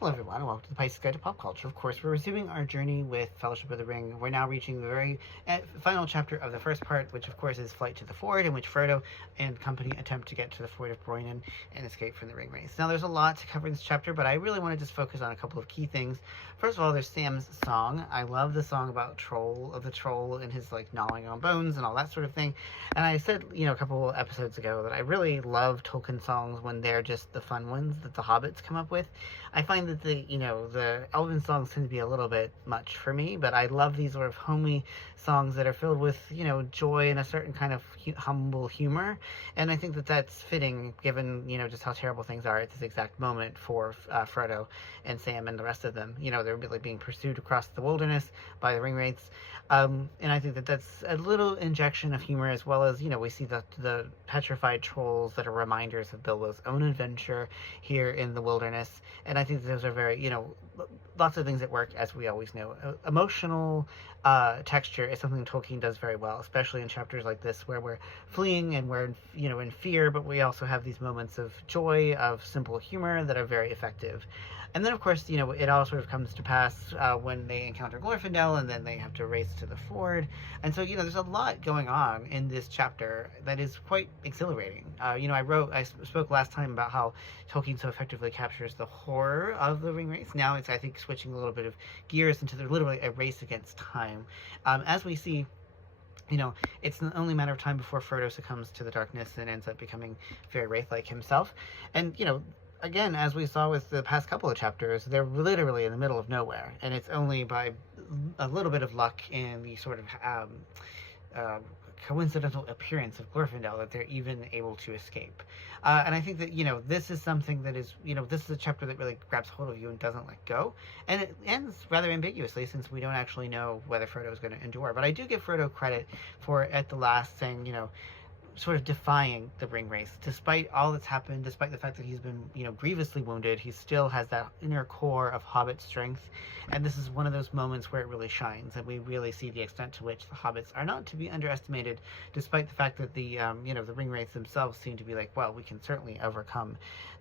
Hello everyone, and welcome to the Pisces Guide to Pop Culture. Of course, we're resuming our journey with Fellowship of the Ring. We're now reaching the very final chapter of the first part, which of course is Flight to the Ford, in which Frodo and company attempt to get to the Ford of Broinen and escape from the ring race. Now, there's a lot to cover in this chapter, but I really want to just focus on a couple of key things. First of all, there's Sam's song. I love the song about the troll and his like gnawing on bones and all that sort of thing. And I said, a couple episodes ago that I really love Tolkien songs when they're just the fun ones that the hobbits come up with. I find that the Elven songs tend to be a little bit much for me, but I love these sort of homey songs that are filled with, joy and a certain kind of humble humor. And I think that that's fitting given, just how terrible things are at this exact moment for Frodo and Sam and the rest of them. They're really being pursued across the wilderness by the ring wraiths. And I think that that's a little injection of humor, as well as, we see the petrified trolls that are reminders of Bilbo's own adventure here in the wilderness. And I think that those are very, lots of things that work, as we always know. Emotional texture is something Tolkien does very well, especially in chapters like this where we're fleeing and we're, in fear, but we also have these moments of joy, of simple humor that are very effective. And then, of course, it all sort of comes to pass when they encounter Glorfindel, and then they have to race to the ford. And so, there's a lot going on in this chapter that is quite exhilarating. I spoke last time about how Tolkien so effectively captures the horror of the ring race. Now it's, I think, switching a little bit of gears into literally a race against time. As we see, it's only a matter of time before Frodo succumbs to the darkness and ends up becoming very wraith-like himself. And, again, as we saw with the past couple of chapters, they're literally in the middle of nowhere, and it's only by a little bit of luck and the sort of coincidental appearance of Glorfindel that they're even able to escape. And I think that, this is something that is, this is a chapter that really grabs hold of you and doesn't let go. And it ends rather ambiguously, since we don't actually know whether Frodo is going to endure. But I do give Frodo credit for, at the last, saying, sort of defying the ring race. Despite all that's happened, despite the fact that he's been, grievously wounded, he still has that inner core of hobbit strength. And this is one of those moments where it really shines, and we really see the extent to which the hobbits are not to be underestimated, despite the fact that the ring wraiths themselves seem to be like, well, we can certainly overcome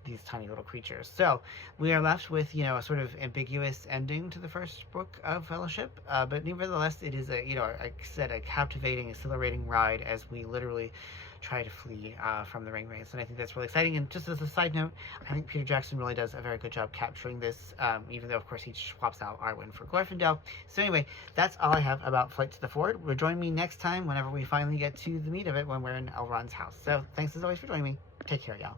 these tiny little creatures. So we are left with, a sort of ambiguous ending to the first book of Fellowship, but nevertheless, it is a captivating, exhilarating ride as we literally try to flee from the ring wraiths. And I think that's really exciting. And just as a side note, I think Peter Jackson really does a very good job capturing this, even though, of course, he swaps out Arwen for Glorfindel. So anyway, that's all I have about Flight to the Ford. Join me next time whenever we finally get to the meat of it, when we're in Elrond's house. So thanks as always for joining me. Take care, y'all.